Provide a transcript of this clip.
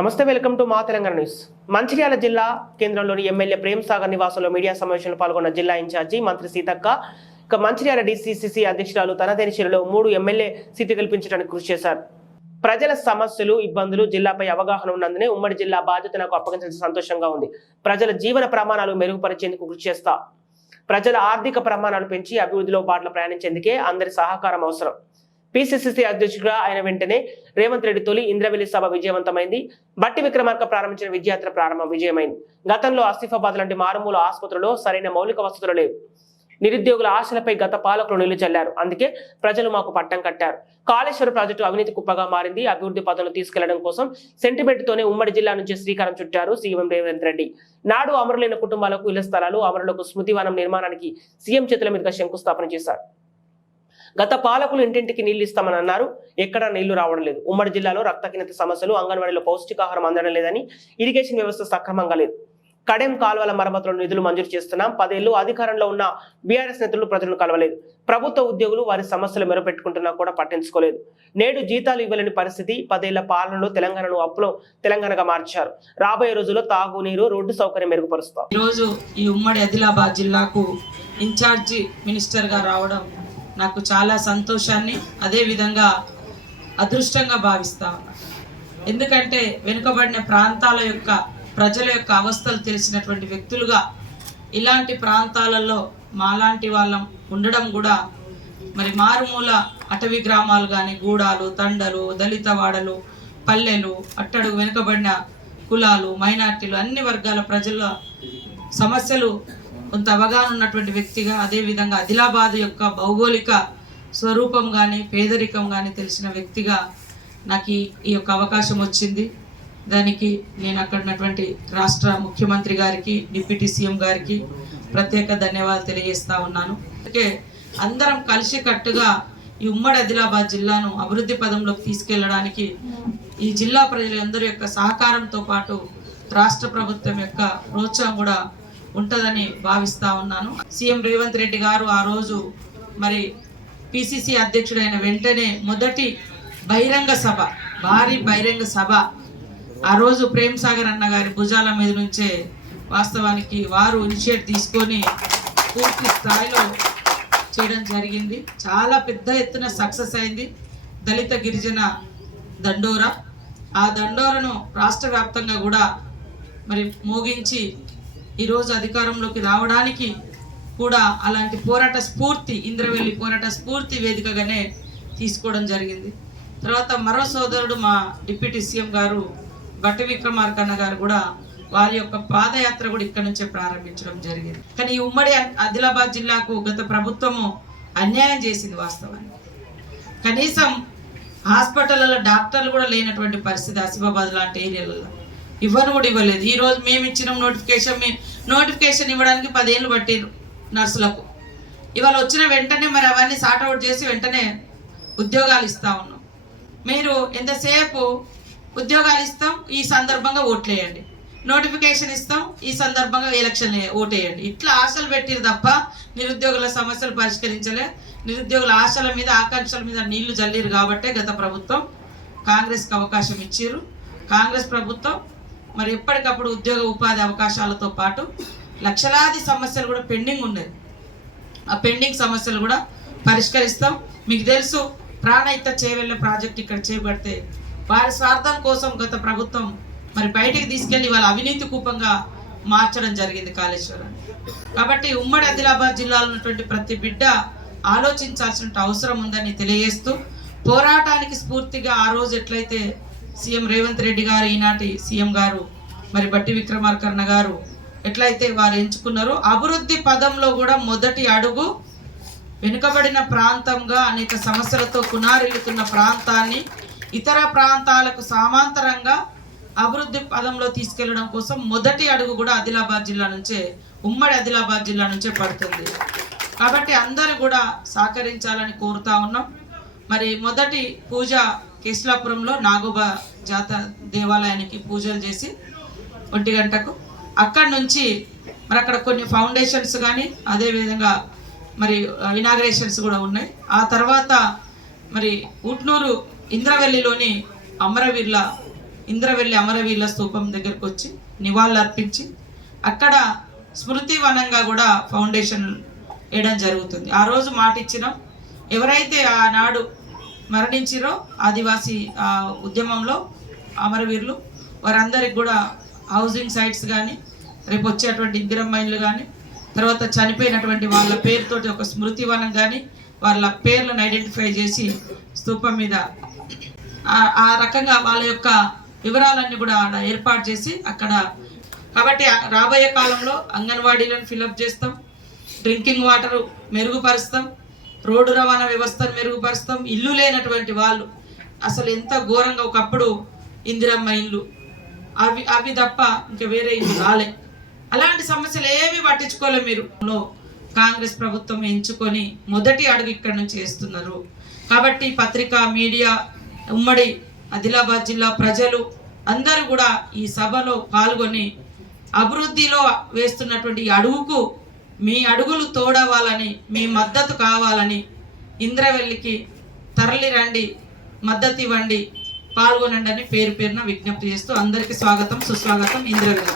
నమస్తే, welcome to మా Telangana news. Mancherial జిల్లా కేంద్రంలోని ఎమ్మెల్యే ప్రేమ్ సాగర్ నివాసంలో మీడియా సమావేశంలో పాల్గొన్న జిల్లా ఇన్ఛార్జి మంత్రి సీతక్క మంచిర్యాల డీసీసీసీ అధ్యక్షురాలు తనదేని శిలలో 3 ఎమ్మెల్యే సీట్లు గెలిపించడానికి కృషి చేశారు. ప్రజల సమస్యలు, ఇబ్బందులు, జిల్లాపై అవగాహన ఉన్నందునే ఉమ్మడి జిల్లా బాధ్యత నాకు అప్పగించాల్సిన సంతోషంగా ఉంది. ప్రజల జీవన ప్రమాణాలు మెరుగుపరిచేందుకు కృషి చేస్తా. ప్రజల ఆర్థిక ప్రమాణాలు పెంచి అభివృద్ధిలో బాటలో ప్రయాణించేందుకే అందరి సహకారం అవసరం. పిసిసిసి అధ్యక్షుడిగా ఆయన వెంటనే రేవంత్ రెడ్డి తొలి ఇంద్రవెల్లి సభ విజయవంతమైంది. బట్టి విక్రమార్క ప్రారంభించిన విద్యార్థుల ప్రారంభం విజయమైంది. గతంలో ఆసిఫాబాద్ లాంటి మారుమూల ఆసుపత్రుల్లో సరైన మౌలిక వసతులు లేవు. నిరుద్యోగుల ఆశలపై గత పాలకులు నీళ్లు చల్లారు. అందుకే ప్రజలు మాకు పట్టం కట్టారు. కాళేశ్వరం ప్రాజెక్టు అవినీతి కుప్పగా మారింది. అభివృద్ధి పథంలో తీసుకెళ్లడం కోసం సెంటిమెంట్ తోనే ఉమ్మడి జిల్లా నుంచి శ్రీకారం చుట్టారు సీఎం రేవంత్ రెడ్డి. నాడు అమరులైన కుటుంబాలకు ఇళ్ల స్థలాలు, అమరులకు స్మృతివనం నిర్మాణానికి సీఎం చేతుల మీదుగా శంకుస్థాపన చేశారు. గత పాలకులు ఇంటింటికి నీళ్లు ఇస్తామని అన్నారు. ఎక్కడా నీళ్లు రావడం లేదు. ఉమ్మడి జిల్లాలో రక్తహీనత సమస్యలు, అంగన్వాడీలో పౌష్టికాహారం అందడం లేదని, ఇరిగేషన్ వ్యవస్థ సక్రమంగా లేదు. కడెం కాలువల మరమ్మతులను నిధులు మంజూరు చేస్తున్నాం. 10 ఏళ్లు అధికారంలో ఉన్న బీఆర్ఎస్ నేతలు ప్రజలను కలవలేదు. ప్రభుత్వ ఉద్యోగులు వారి సమస్యలు మెరుపెట్టుకుంటున్నా కూడా పట్టించుకోలేదు. నేడు జీతాలు ఇవ్వలేని పరిస్థితి. 10 ఏళ్ల పాలనలో తెలంగాణను అప్పులో తెలంగాణగా మార్చారు. రాబోయే రోజుల్లో తాగునీరు, రోడ్డు సౌకర్యం మెరుగుపరుస్తాం. ఈరోజు ఈ ఉమ్మడి ఆదిలాబాద్ జిల్లాకు ఇన్ఛార్జి మినిస్టర్గా రావడం నాకు చాలా సంతోషాన్ని, అదేవిధంగా అదృష్టంగా భావిస్తా ఉన్నా. ఎందుకంటే వెనుకబడిన ప్రాంతాల యొక్క ప్రజల యొక్క అవస్థలు తెలిసినటువంటి వ్యక్తులుగా ఇలాంటి ప్రాంతాలలో మాలాంటి వాళ్ళం ఉండడం కూడా, మరి మారుమూల అటవీ గ్రామాలు కానీ, గూడాలు, తండలు, దళిత వాడలు, పల్లెలు, అట్టడుగు వెనుకబడిన కులాలు, మైనార్టీలు, అన్ని వర్గాల ప్రజల సమస్యలు కొంత అవగాహన ఉన్నటువంటి వ్యక్తిగా, అదేవిధంగా ఆదిలాబాద్ యొక్క భౌగోళిక స్వరూపం కానీ, పేదరికం కానీ తెలిసిన వ్యక్తిగా నాకు ఈ యొక్క అవకాశం వచ్చింది. దానికి నేను అక్కడ ఉన్నటువంటి రాష్ట్ర ముఖ్యమంత్రి గారికి, డిప్యూటీ సీఎం గారికి ప్రత్యేక ధన్యవాదాలు తెలియజేస్తా ఉన్నాను. అందుకే అందరం కలిసికట్టుగా ఈ ఉమ్మడి ఆదిలాబాద్ జిల్లాను అభివృద్ధి పదంలోకి తీసుకెళ్లడానికి ఈ జిల్లా ప్రజలందరి యొక్క సహకారంతో పాటు రాష్ట్ర ప్రభుత్వం యొక్క ప్రోత్సాహం కూడా ఉంటుందని భావిస్తా ఉన్నాను. సీఎం రేవంత్ రెడ్డి గారు ఆ రోజు మరి పిసిసి అధ్యక్షుడైన వెంటనే మొదటి బహిరంగ సభ, భారీ బహిరంగ సభ ఆ రోజు ప్రేమ్ సాగర్ అన్న గారి భుజాల మీద నుంచే వాస్తవానికి వారు ఇనిషియేట్ తీసుకొని పూర్తి స్థాయిలో చేయడం జరిగింది. చాలా పెద్ద ఎత్తున సక్సెస్ అయింది. దళిత గిరిజన దండోరా, ఆ దండోరను రాష్ట్ర వ్యాప్తంగా కూడా మరి మోగించి ఈరోజు అధికారంలోకి రావడానికి కూడా అలాంటి పోరాట స్ఫూర్తి, ఇంద్రవెల్లి పోరాట స్ఫూర్తి వేదికగానే తీసుకోవడం జరిగింది. తర్వాత మరో సోదరుడు మా డిప్యూటీ సీఎం గారు బట్టి విక్రమార్కన్న గారు కూడా వారి యొక్క పాదయాత్ర కూడా ఇక్కడ నుంచే ప్రారంభించడం జరిగింది. కానీ ఈ ఉమ్మడి ఆదిలాబాద్ జిల్లాకు గత ప్రభుత్వము అన్యాయం చేసింది. వాస్తవానికి కనీసం హాస్పిటల్లో డాక్టర్లు కూడా లేనటువంటి పరిస్థితి ఆసిఫాబాద్ లాంటి ఏరియాలలో ఇవ్వను కూడా ఇవ్వలేదు. ఈరోజు మేము ఇచ్చిన నోటిఫికేషన్ ఇవ్వడానికి 10 ఏళ్ళు పట్టిరు నర్సులకు. ఇవాళ వచ్చిన వెంటనే మరి అవన్నీ సార్ట్అవుట్ చేసి వెంటనే ఉద్యోగాలు ఇస్తా ఉన్నాం. మీరు ఎంతసేపు ఉద్యోగాలు ఇస్తాం, ఈ సందర్భంగా ఓట్లేయండి, నోటిఫికేషన్ ఇస్తాం, ఈ సందర్భంగా ఎలక్షన్ ఓటేయండి, ఇట్లా ఆశలు పెట్టిరు తప్ప నిరుద్యోగుల సమస్యలు పరిష్కరించలే. నిరుద్యోగుల ఆశల మీద, ఆకాంక్షల మీద నీళ్లు జల్లిరు కాబట్టే గత ప్రభుత్వం కాంగ్రెస్కి అవకాశం ఇచ్చిర్రు. కాంగ్రెస్ ప్రభుత్వం మరి ఎప్పటికప్పుడు ఉద్యోగ ఉపాధి అవకాశాలతో పాటు లక్షలాది సమస్యలు కూడా పెండింగ్ ఉన్నాయి. ఆ పెండింగ్ సమస్యలు కూడా పరిష్కరిస్తాం. మీకు తెలుసు, ప్రాణహిత చేవెళ్ళ ప్రాజెక్ట్ ఇక్కడ చేపడితే వారి స్వార్థం కోసం గత ప్రభుత్వం మరి బయటికి తీసుకెళ్లి వాళ్ళ అవినీతి కూపంగా మార్చడం జరిగింది కాళేశ్వరాన్ని. కాబట్టి ఉమ్మడి ఆదిలాబాద్ జిల్లాలో ఉన్నటువంటి ప్రతి బిడ్డ ఆలోచించాల్సిన అవసరం ఉందని తెలియజేస్తూ, పోరాటానికి స్ఫూర్తిగా ఆ రోజు ఎట్లయితే సీఎం రేవంత్ రెడ్డి గారు, ఈనాటి సీఎం గారు మరి బట్టి విక్రమార్కన్న గారు ఎట్లయితే వారు ఎంచుకున్నారో, అభివృద్ధి పదంలో కూడా మొదటి అడుగు వెనుకబడిన ప్రాంతంగా అనేక సమస్యలతో కునారిల్లుతున్న ప్రాంతాన్ని ఇతర ప్రాంతాలకు సమాంతరంగా అభివృద్ధి పదంలో తీసుకెళ్లడం కోసం మొదటి అడుగు కూడా ఆదిలాబాద్ జిల్లా నుంచే, ఉమ్మడి ఆదిలాబాద్ జిల్లా నుంచే పడుతుంది. కాబట్టి అందరూ కూడా సహకరించాలని కోరుతా ఉన్నాం. మరి మొదటి పూజ కేశలాపురంలో నాగోబా జాత దేవాలయానికి పూజలు చేసి 1 గంటకు అక్కడి నుంచి మరి అక్కడ కొన్ని ఫౌండేషన్స్ కానీ, అదేవిధంగా మరి ఇనాగ్రేషన్స్ కూడా ఉన్నాయి. ఆ తర్వాత మరి ఉట్నూరు ఇంద్రవెల్లిలోని అమరవీరుల ఇంద్రవెల్లి అమరవీరుల స్తూపం దగ్గరకు వచ్చి నివాళులర్పించి అక్కడ స్మృతి వనంగా కూడా ఫౌండేషన్ వేయడం జరుగుతుంది. ఆ రోజు మాట ఇచ్చినాం, ఎవరైతే ఆనాడు మరణించిరో ఆదివాసీ ఉద్యమంలో అమరవీరులు వారందరికి కూడా హౌసింగ్ సైట్స్ కానీ, రేపు వచ్చేటువంటి ఇందిరమ్మ ఇళ్ళు కానీ, తర్వాత చనిపోయినటువంటి వాళ్ళ పేరుతోటి ఒక స్మృతి వనం కానీ, వాళ్ళ పేర్లను ఐడెంటిఫై చేసి స్తూపం మీద ఆ రకంగా వాళ్ళ యొక్క వివరాలన్నీ కూడా ఆడ ఏర్పాటు చేసి అక్కడ. కాబట్టి రాబోయే కాలంలో అంగన్వాడీలను ఫిలప్ చేస్తాం, డ్రింకింగ్ వాటర్ మెరుగుపరుస్తాం, రోడ్డు రవాణా వ్యవస్థను మెరుగుపరుస్తాం. ఇల్లు లేనటువంటి వాళ్ళు అసలు ఎంత ఘోరంగా, ఒకప్పుడు ఇందిరమ్మ ఇల్లు అవి తప్ప ఇంకా వేరే ఇల్లు రాలే. అలాంటి సమస్యలు ఏమి పట్టించుకోలే. మీరు కాంగ్రెస్ ప్రభుత్వం ఎంచుకొని మొదటి అడుగు ఇక్కడ నుంచి వేస్తున్నారు. కాబట్టి పత్రికా, మీడియా, ఉమ్మడి ఆదిలాబాద్ జిల్లా ప్రజలు అందరూ కూడా ఈ సభలో పాల్గొని అభివృద్ధిలో వేస్తున్నటువంటి ఈ అడుగుకు మీ అడుగులు తోడవాలని, మీ మద్దతు కావాలని ఇంద్రవెల్లికి తరలి రండి, మద్దతు ఇవ్వండి, పాల్గొనండి అని పేరు పేరున విజ్ఞప్తి చేస్తూ అందరికీ స్వాగతం, సుస్వాగతం. ఇంద్రవెల్లి.